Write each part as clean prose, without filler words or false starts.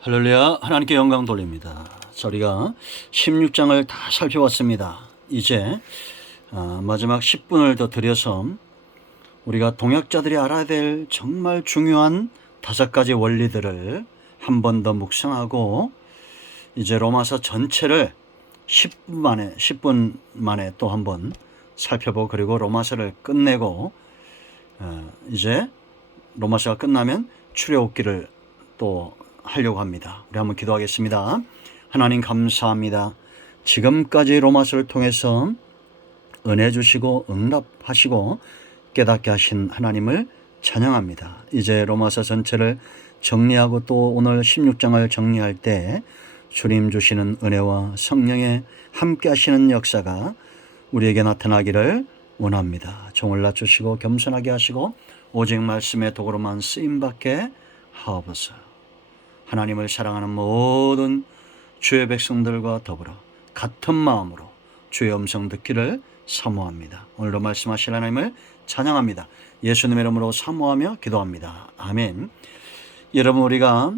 할렐루야, 하나님께 영광 돌립니다. 저희가 16장을 다 살펴봤습니다. 이제 마지막 10분을 더 들여서 우리가 동역자들이 알아야 될 정말 중요한 5가지 원리들을 한 번 더 묵상하고 이제 로마서 전체를 10분 만에 또 한 번 살펴보고, 그리고 로마서를 끝내고 이제 로마서가 끝나면 출애굽기를 또 하려고 합니다. 우리 한번 기도하겠습니다. 하나님 감사합니다. 지금까지 로마서를 통해서 은혜 주시고 응답하시고 깨닫게 하신 하나님을 찬양합니다. 이제 로마서 전체를 정리하고 또 오늘 16장을 정리할 때 주님 주시는 은혜와 성령의 함께 하시는 역사가 우리에게 나타나기를 원합니다. 종을 낮추시고 겸손하게 하시고 오직 말씀의 도구로만 쓰임받게 하옵소서. 하나님을 사랑하는 모든 주의 백성들과 더불어 같은 마음으로 주의 음성 듣기를 사모합니다. 오늘도 말씀하실 하나님을 찬양합니다. 예수님의 이름으로 사모하며 기도합니다. 아멘. 여러분, 우리가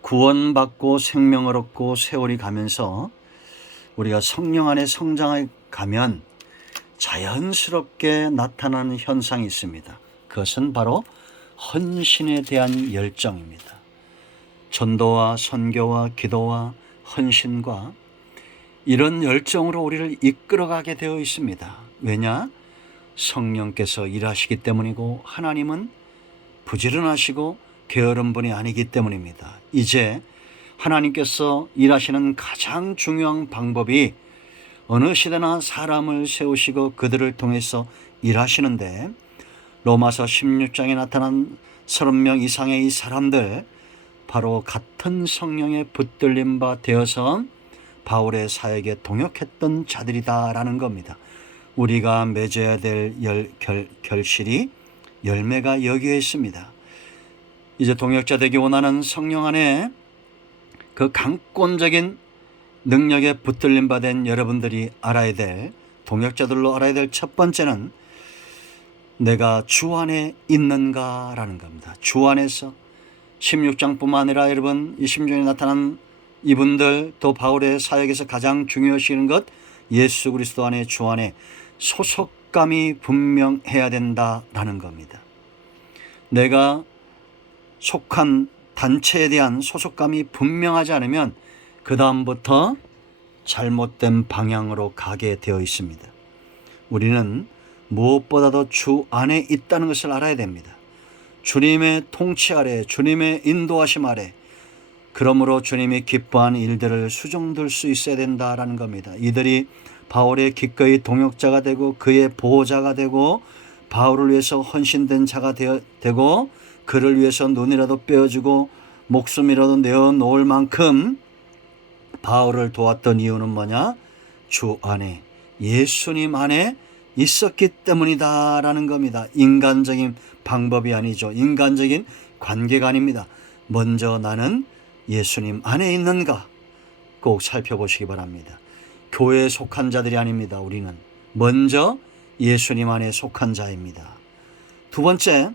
구원받고 생명을 얻고 세월이 가면서 우리가 성령 안에 성장해 가면 자연스럽게 나타나는 현상이 있습니다. 그것은 바로 헌신에 대한 열정입니다. 전도와 선교와 기도와 헌신과 이런 열정으로 우리를 이끌어가게 되어 있습니다. 왜냐? 성령께서 일하시기 때문이고 하나님은 부지런하시고 게으른 분이 아니기 때문입니다. 이제 하나님께서 일하시는 가장 중요한 방법이 어느 시대나 사람을 세우시고 그들을 통해서 일하시는데, 로마서 16장에 나타난 30명 이상의 이 사람들, 바로 같은 성령에 붙들림 바 되어서 바울의 사역에 동역했던 자들이다라는 겁니다. 우리가 맺어야 될 결실이 열매가 여기에 있습니다. 이제 동역자 되기 원하는 성령 안에 그 강권적인 능력에 붙들림 바 된 여러분들이 알아야 될, 동역자들로 알아야 될 첫 번째는 내가 주 안에 있는가라는 겁니다. 주 안에서 16장뿐만 아니라 여러분, 이 16장에 나타난 이분들, 또 바울의 사역에서 가장 중요시하는 것, 예수 그리스도 안에 주 안에 소속감이 분명해야 된다라는 겁니다. 내가 속한 단체에 대한 소속감이 분명하지 않으면 그 다음부터 잘못된 방향으로 가게 되어 있습니다. 우리는 무엇보다도 주 안에 있다는 것을 알아야 됩니다. 주님의 통치 아래, 주님의 인도하심 아래, 그러므로 주님이 기뻐하는 일들을 수종들 수 있어야 된다라는 겁니다. 이들이 바울의 기꺼이 동역자가 되고 그의 보호자가 되고 바울을 위해서 헌신된 자가 되고 그를 위해서 눈이라도 빼어주고 목숨이라도 내어놓을 만큼 바울을 도왔던 이유는 뭐냐? 주 안에, 예수님 안에 있었기 때문이다라는 겁니다. 인간적인 방법이 아니죠. 인간적인 관계가 아닙니다. 먼저 나는 예수님 안에 있는가 꼭 살펴보시기 바랍니다. 교회에 속한 자들이 아닙니다. 우리는 먼저 예수님 안에 속한 자입니다. 두 번째,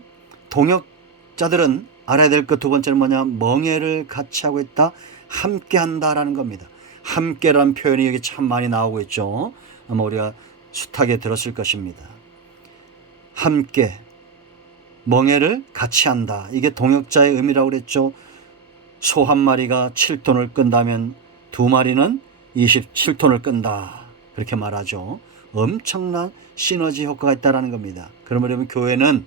동역자들은 알아야 될 것 두 번째는 뭐냐? 멍에를 같이 하고 있다, 함께 한다라는 겁니다. 함께라는 표현이 여기 참 많이 나오고 있죠. 아마 우리가 숱하게 들었을 것입니다. 함께, 멍에를 같이 한다. 이게 동역자의 의미라고 그랬죠. 소 한 마리가 7톤을 끈다면 2마리는 27톤을 끈다. 그렇게 말하죠. 엄청난 시너지 효과가 있다는 겁니다. 그러면 여러분, 교회는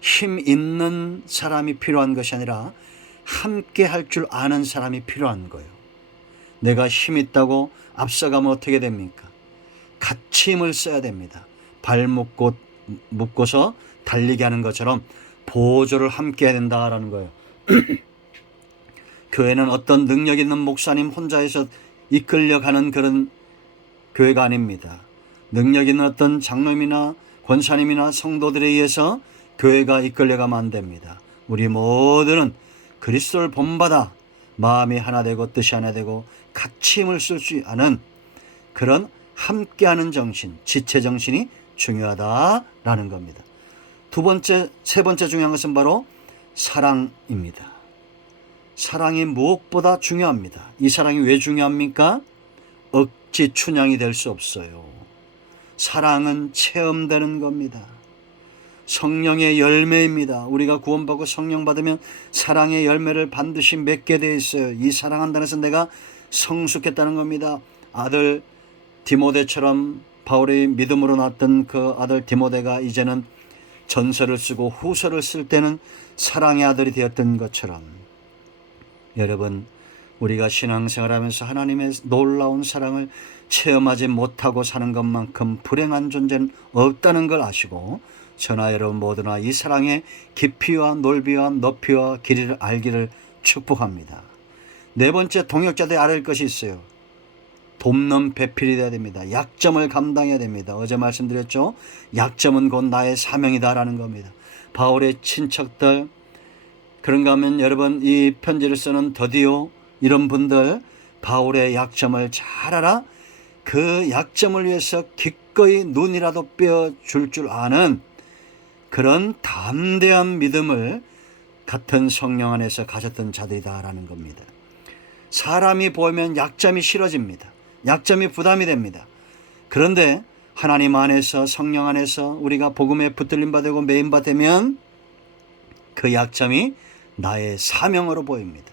힘 있는 사람이 필요한 것이 아니라 함께 할 줄 아는 사람이 필요한 거예요. 내가 힘 있다고 앞서가면 어떻게 됩니까? 같이 힘을 써야 됩니다. 발 묶고서 달리게 하는 것처럼 보조를 함께 해야 된다라는 거예요. 교회는 어떤 능력 있는 목사님 혼자서 이끌려가는 그런 교회가 아닙니다. 능력 있는 어떤 장로님이나 권사님이나 성도들에 의해서 교회가 이끌려가면 안 됩니다. 우리 모두는 그리스도를 본받아 마음이 하나 되고 뜻이 하나 되고 같이 힘을 쓸 수 있는 그런 함께하는 정신, 지체 정신이 중요하다라는 겁니다. 세 번째 중요한 것은 바로 사랑입니다. 사랑이 무엇보다 중요합니다. 이 사랑이 왜 중요합니까? 억지 춘향이 될 수 없어요. 사랑은 체험되는 겁니다. 성령의 열매입니다. 우리가 구원받고 성령 받으면 사랑의 열매를 반드시 맺게 되어 있어요. 이 사랑한다는 것은 내가 성숙했다는 겁니다. 아들 디모데처럼 바울이 믿음으로 낳았던 그 아들 디모데가 이제는 전서를 쓰고 후서를 쓸 때는 사랑의 아들이 되었던 것처럼, 여러분, 우리가 신앙생활하면서 하나님의 놀라운 사랑을 체험하지 못하고 사는 것만큼 불행한 존재는 없다는 걸 아시고, 저나 여러분 모두나 이 사랑의 깊이와 넓이와 높이와 길이를 알기를 축복합니다. 네 번째, 동역자들이 알을 것이 있어요. 돕는 배필이 되어야 됩니다. 약점을 감당해야 됩니다. 어제 말씀드렸죠. 약점은 곧 나의 사명이다라는 겁니다. 바울의 친척들, 그런가 하면 여러분 이 편지를 쓰는 더디오, 이런 분들 바울의 약점을 잘 알아 그 약점을 위해서 기꺼이 눈이라도 빼어줄 줄 아는 그런 담대한 믿음을 같은 성령 안에서 가졌던 자들이다라는 겁니다. 사람이 보이면 약점이 싫어집니다. 약점이 부담이 됩니다. 그런데 하나님 안에서, 성령 안에서 우리가 복음에 붙들림 받고 메인 받으면 그 약점이 나의 사명으로 보입니다.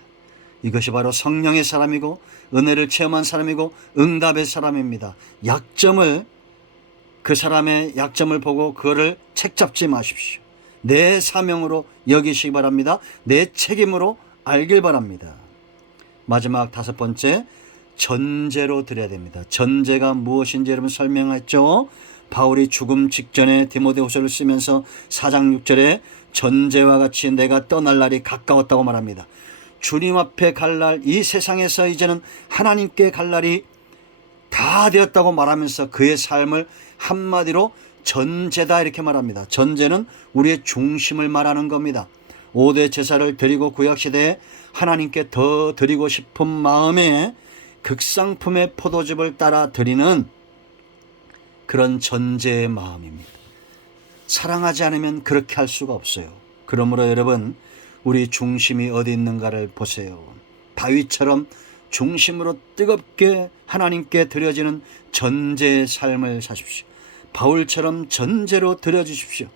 이것이 바로 성령의 사람이고 은혜를 체험한 사람이고 응답의 사람입니다. 약점을, 그 사람의 약점을 보고 그거를 책잡지 마십시오. 내 사명으로 여기시기 바랍니다. 내 책임으로 알길 바랍니다. 마지막 다섯 번째, 전제로 드려야 됩니다. 전제가 무엇인지 여러분 설명했죠. 바울이 죽음 직전에 디모데후서를 쓰면서 4장 6절에 전제와 같이 내가 떠날 날이 가까웠다고 말합니다. 주님 앞에 갈 날, 이 세상에서 이제는 하나님께 갈 날이 다 되었다고 말하면서 그의 삶을 한마디로 전제다 이렇게 말합니다. 전제는 우리의 중심을 말하는 겁니다. 5대 제사를 드리고 구약시대에 하나님께 더 드리고 싶은 마음에 극상품의 포도즙을 따라 드리는 그런 전제의 마음입니다. 사랑하지 않으면 그렇게 할 수가 없어요. 그러므로 여러분, 우리 중심이 어디 있는가를 보세요. 다윗처럼 중심으로 뜨겁게 하나님께 드려지는 전제의 삶을 사십시오. 바울처럼 전제로 드려주십시오.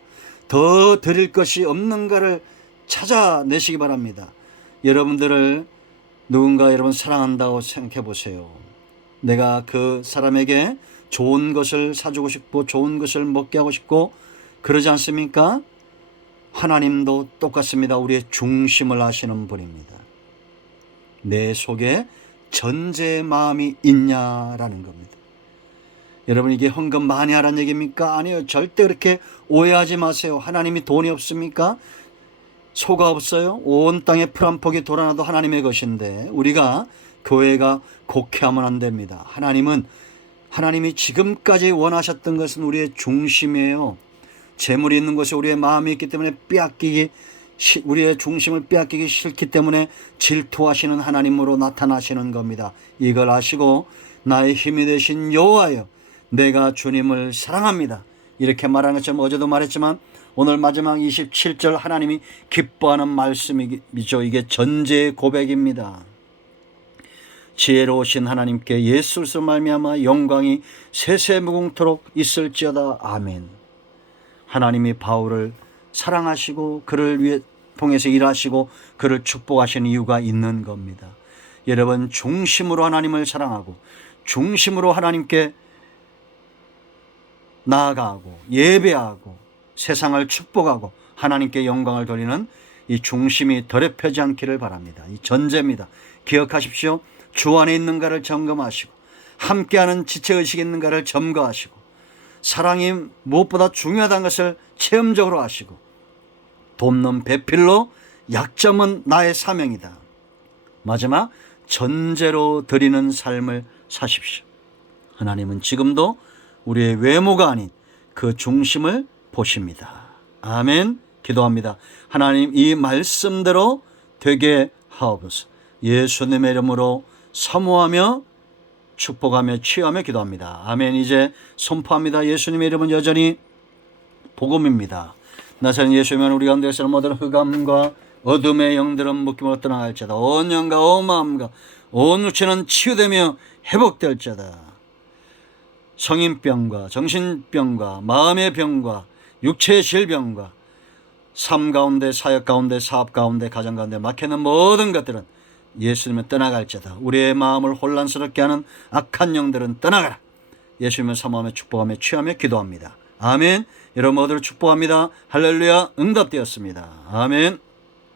더 드릴 것이 없는가를 찾아내시기 바랍니다. 여러분들을 누군가 여러분 사랑한다고 생각해 보세요. 내가 그 사람에게 좋은 것을 사주고 싶고 좋은 것을 먹게 하고 싶고 그러지 않습니까? 하나님도 똑같습니다. 우리의 중심을 아시는 분입니다. 내 속에 전제의 마음이 있냐라는 겁니다. 여러분, 이게 헌금 많이 하라는 얘기입니까? 아니요. 절대 그렇게 오해하지 마세요. 하나님이 돈이 없습니까? 소가 없어요? 온 땅에 풀 한 폭이 돌아나도 하나님의 것인데 우리가 교회가 곡해하면 안 됩니다. 하나님이 지금까지 원하셨던 것은 우리의 중심이에요. 재물이 있는 곳에 우리의 마음이 있기 때문에 우리의 중심을 빼앗기기 싫기 때문에 질투하시는 하나님으로 나타나시는 겁니다. 이걸 아시고 나의 힘이 되신 여호와여, 내가 주님을 사랑합니다. 이렇게 말하는 것처럼 어제도 말했지만 오늘 마지막 27절 하나님이 기뻐하는 말씀이죠. 이게 전제의 고백입니다. 지혜로우신 하나님께 예수로 말미암아 영광이 세세무궁토록 있을지어다. 아멘. 하나님이 바울을 사랑하시고 그를 위해 통해서 일하시고 그를 축복하시는 이유가 있는 겁니다. 여러분, 중심으로 하나님을 사랑하고 중심으로 하나님께 나아가고 예배하고 세상을 축복하고 하나님께 영광을 돌리는 이 중심이 더럽혀지지 않기를 바랍니다. 이 전제입니다. 기억하십시오. 주 안에 있는가를 점검하시고 함께하는 지체의식이 있는가를 점거하시고 사랑이 무엇보다 중요하다는 것을 체험적으로 아시고 돕는 배필로 약점은 나의 사명이다. 마지막, 전제로 드리는 삶을 사십시오. 하나님은 지금도 우리의 외모가 아닌 그 중심을 보십니다. 아멘. 기도합니다. 하나님, 이 말씀대로 되게 하옵소서. 예수님의 이름으로 사모하며 축복하며 치유하며 기도합니다. 아멘. 이제 선포합니다. 예수님의 이름은 여전히 복음입니다. 나사렛 예수님은 우리 가운데서는 모든 흑암과 어둠의 영들은 묶임으로 떠나갈지어다. 온 영과 온 마음과 온 육체는 치유되며 회복될지어다. 성인병과 정신병과 마음의 병과 육체의 질병과 삶 가운데, 사역 가운데, 사업 가운데, 가정 가운데 막혀있는 모든 것들은 예수님은 떠나갈지어다. 우리의 마음을 혼란스럽게 하는 악한 영들은 떠나가라. 예수님을 사모하며 축복하며 취하며 기도합니다. 아멘. 여러분 모두를 축복합니다. 할렐루야. 응답되었습니다. 아멘.